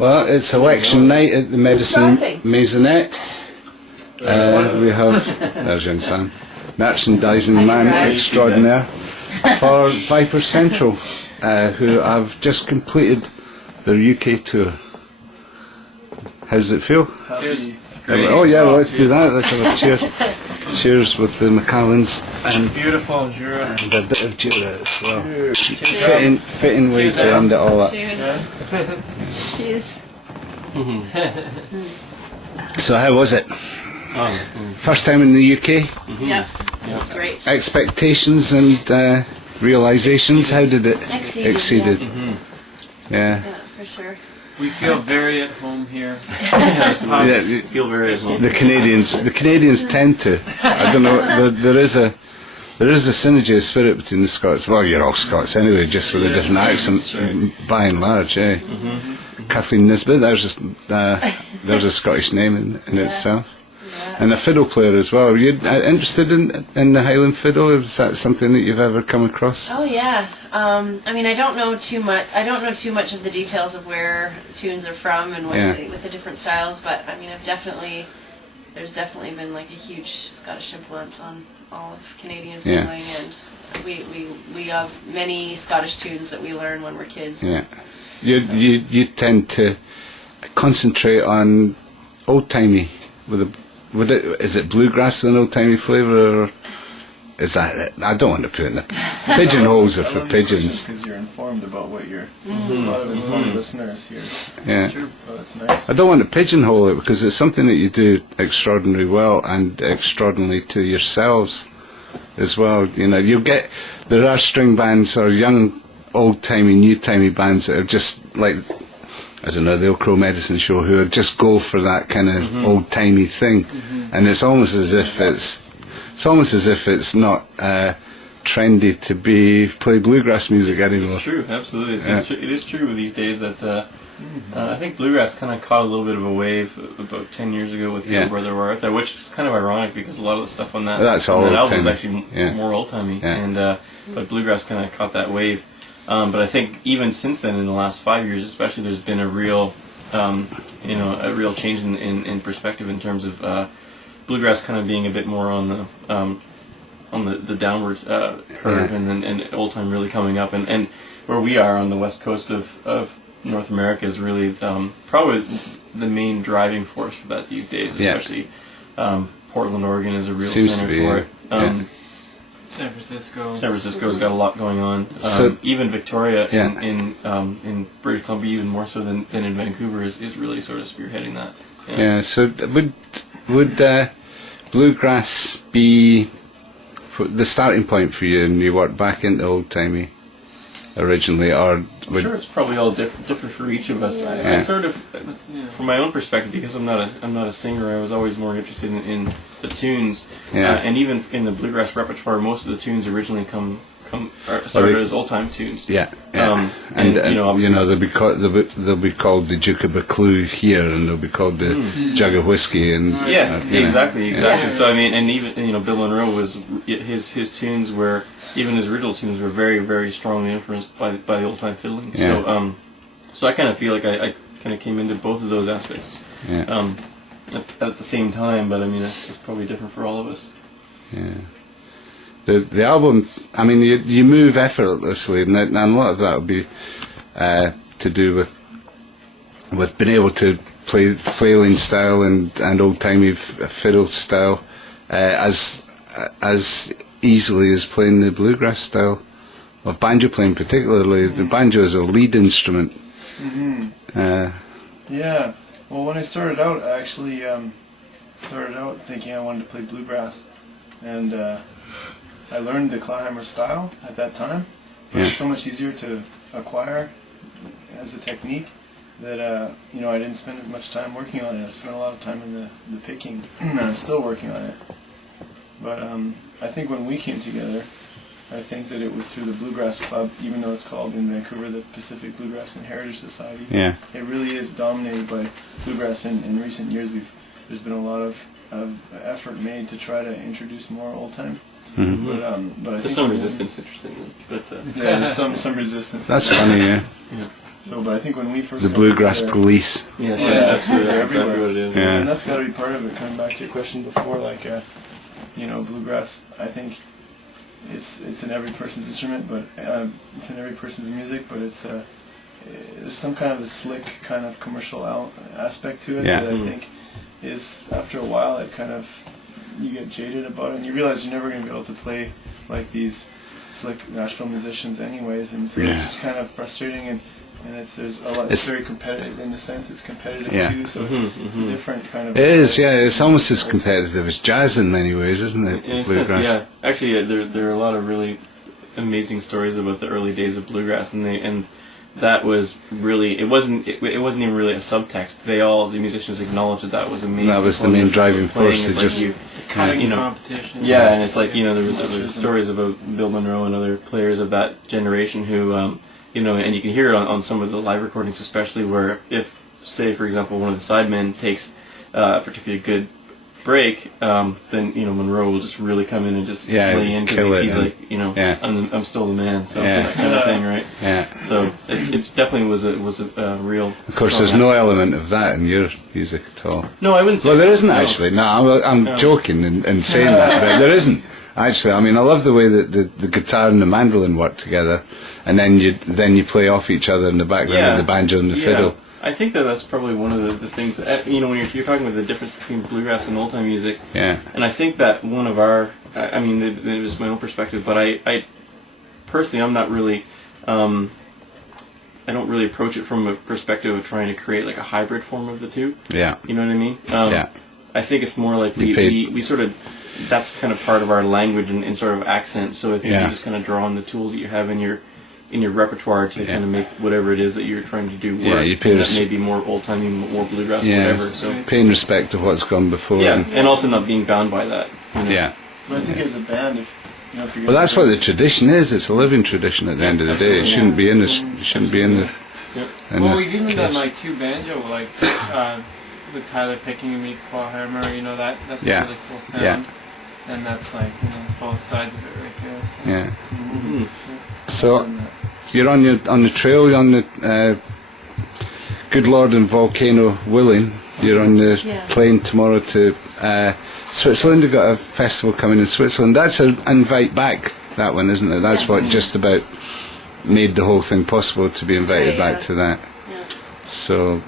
Well, it's election night at the Medicine Masonette. We have, there's young Sam, merchandising man extraordinaire for Viper Central, who have just completed their UK tour. How does it feel? Cheers. Oh yeah, well, let's do that. Let's have a cheer. Cheers with the Macallans and Beautiful Jura. and a bit of Jura as well. Cheers. Fitting way to end it all up. Cheers. Cheers. So how was it? First time in the UK? Yeah, that's great. Expectations and realizations, how did it Exceeded. Yeah. Yeah, for sure. We feel very at home here. Feel very at home. The Canadians tend to. I don't know. There is a synergy of spirit between the Scots. Well, you're all Scots anyway, just with a different accent, by and large. Kathleen Nisbet. There's a Scottish name in itself. Yeah. And a fiddle player as well. Are you interested in the Highland fiddle? Is that something that you've ever come across? Oh yeah. I mean, I don't know too much. I don't know too much of the details of where tunes are from and what with the different styles. But I mean, there's definitely been like a huge Scottish influence on all of Canadian fiddling, and we have many Scottish tunes that we learn when we're kids. Yeah. You tend to concentrate on old timey is it bluegrass with an old timey flavour, or is that it? I don't want to put it in the pigeonholes are for pigeons. Because you're informed about what you're. There's a lot of informed listeners here. Yeah. So that's nice. I don't want to pigeonhole it because it's something that you do extraordinarily well and extraordinarily to yourselves as well. You know, there are string bands or young old timey, new timey bands that are just like, I don't know, the Old Crow Medicine Show, who just go for that kind of old timey thing, and it's almost as if it's not trendy to play bluegrass music anymore. It's true, absolutely. It is true these days that I think bluegrass kind of caught a little bit of a wave about 10 years ago with Your Brother Were Out There, which is kind of ironic because a lot of the stuff on that album is actually more old timey, and but bluegrass kind of caught that wave. But I think even since then, in the last 5 years especially, there's been a real change in perspective in terms of bluegrass kind of being a bit more on the downward curve, and old time really coming up, and where we are on the west coast of North America is really probably the main driving force for that these days, especially Portland, Oregon is a real center for it. San Francisco's got a lot going on. Even Victoria in British Columbia, even more so than in Vancouver, is really sort of spearheading that. Yeah. So would bluegrass be the starting point for you, and you work back into old timey originally, or? I'm sure it's probably all different for each of us. I sort of, from my own perspective, because I'm not a singer, I was always more interested in the tunes, and even in the bluegrass repertoire, most of the tunes originally started as old time tunes. And they'll be called the Duke of Buccleuch here, and they'll be called the Jug of Whiskey, and exactly. So I mean, and even Bill Monroe was his tunes were. Even his original tunes were very, very strongly influenced by the old time fiddling. So I kind of feel like I kind of came into both of those aspects at the same time. But I mean, it's probably different for all of us. Yeah. The album, I mean, you move effortlessly, and a lot of that will be to do with being able to play flailing style and old timey fiddle style as easily as playing the bluegrass style of banjo playing, particularly. The banjo is a lead instrument. Yeah. Well, when I started out, I actually started out thinking I wanted to play bluegrass, and I learned the clawhammer style at that time. It was so much easier to acquire as a technique that I didn't spend as much time working on it. I spent a lot of time in the picking, and I'm still working on it. But I think when we came together, I think that it was through the Bluegrass Club, even though it's called in Vancouver the Pacific Bluegrass and Heritage Society. It really is dominated by bluegrass. In recent years, there's been a lot of effort made to try to introduce more old time But I There's think some resistance, interestingly, but yeah, there's some resistance. That's funny, yeah. So, but I think when we first The got bluegrass together- police. yes, Yeah, absolutely, they're that's exactly everywhere. what it is. Yeah. And that's got to be part of it. Coming back to your question before, like, bluegrass, I think it's in every person's instrument, but it's in every person's music. But it's there's some kind of a slick kind of commercial aspect to it Yeah. that I think is, after a while, it kind of, you get jaded about it, and you realize you're never going to be able to play like these slick Nashville musicians anyways, and so it's just kind of frustrating, and there's a lot, it's very competitive in the sense it's competitive too, so it's a different kind of... It is, yeah, it's almost as competitive as jazz in many ways, isn't it? In a Bluegrass. sense, yeah. Actually, there are a lot of really amazing stories about the early days of bluegrass, and that was really, it wasn't even really a subtext. The musicians acknowledged that was a main. That was the main driving force. They just competition. Yeah, and it's like, there was stories about Bill Monroe and other players of that generation who, and you can hear it on some of the live recordings, especially where if, say, for example, one of the sidemen takes a particularly good break, then Monroe will just really come in and just play in, because he's like, I'm still the man, so that kind of thing, right? Yeah. So it's definitely was a real. Of course, there's no element of that in your music at all. No, I wouldn't say. Well, there isn't actually. No, I'm joking and saying that, but there isn't actually. I mean, I love the way that the guitar and the mandolin work together, and then you play off each other in the background with the banjo and the fiddle. I think that's probably one of the things that, when you're talking about the difference between bluegrass and old time music. Yeah. And I think that one of our, it was my own perspective, but I personally, I'm not really, I don't really approach it from a perspective of trying to create like a hybrid form of the two. Yeah. You know what I mean? I think it's more like we sort of, that's kind of part of our language and sort of accent. So if you just kind of draw on the tools that you have in your repertoire to kind of make whatever it is that you're trying to do work. Yeah, you pay that may be more old-timey, more bluegrass, whatever. So paying respect to what's gone before. Yeah, and also not being bound by that. Yeah. But I think as a band, if you're well, that's what the tradition is. It's a living tradition at the end of the day. It shouldn't be in this. It shouldn't be in the. Well, we've even done like two banjo, like with Tyler Picking and me, Paul Hammer. That's a really cool sound. Yeah. And that's like both sides of it right there. So. Yeah. So you're on the trail. You're on the Good Lord and Volcano Willing. You're on the plane tomorrow to Switzerland. You've got a festival coming in Switzerland. That's an invite back, that one, isn't it? That's what just about made the whole thing possible, to be invited back to that. Yeah. So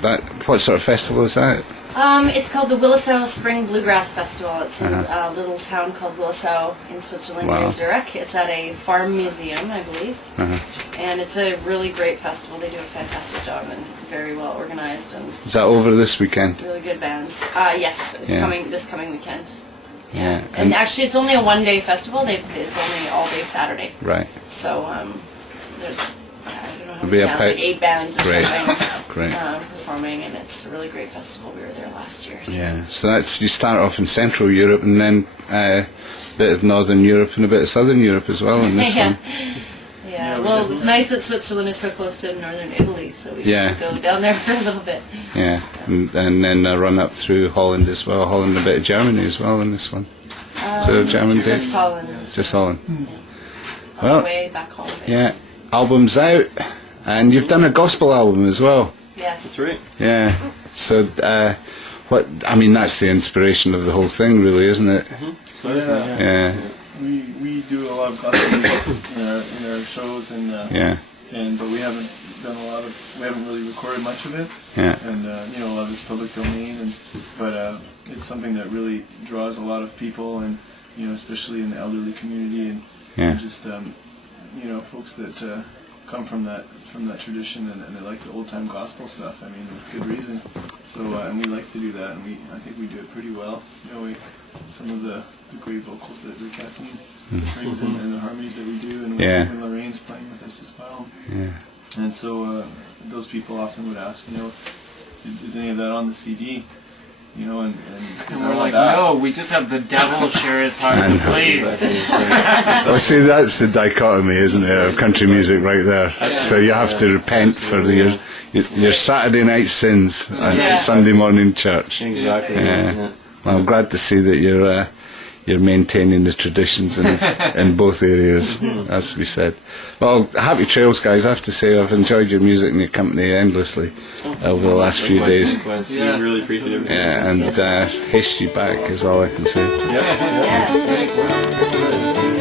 what sort of festival is that? It's called the Willisau Spring Bluegrass Festival. It's in a little town called Willisau in Switzerland near Zurich. It's at a farm museum, I believe. And it's a really great festival. They do a fantastic job and very well organized. And is that over this weekend? really good bands. Yes, it's coming this coming weekend. Yeah. And actually, it's only a one-day festival. It's only all day Saturday. Right. So there's, I don't know how There'll be many bands, like 8 bands or something. Great. Performing, and it's a really great festival. We were there last year. So. Yeah, so you start off in Central Europe and then a bit of Northern Europe and a bit of Southern Europe as well in this one. Yeah, well, it's nice that Switzerland is so close to Northern Italy, so we can go down there for a little bit. Yeah, and then run up through Holland as well. Holland, a bit of Germany as well in this one. So German Just Holland. Just Holland. On the way back home. Basically. Yeah, album's out, and you've done a gospel album as well. Yes. That's right. Yeah. So, that's the inspiration of the whole thing, really, isn't it? Yeah. We do a lot of gospel music in our shows, and but we haven't really recorded much of it. Yeah. And a lot of it's public domain, but it's something that really draws a lot of people, and especially in the elderly community, and just folks that come from that tradition, and they like the old time gospel stuff. I mean, with good reason. So and we like to do that, and I think we do it pretty well. Some of the great vocals that Kathleen brings in, and the harmonies that we do, and when Lorraine's playing with us as well. Yeah. And so those people often would ask, is any of that on the CD? And we're like, no, we just have the devil share his heart and plays. Well, see, that's the dichotomy, isn't it, of country music right there. So you have to repent for your Saturday night sins and Sunday morning church. Exactly. Well, I'm glad to see that you're maintaining the traditions in both areas, as we said. Well, happy trails, guys. I have to say I've enjoyed your music and your company endlessly over the last few days. Yeah, really appreciate it. Yeah, and haste you back is all I can say. Yeah. Yeah.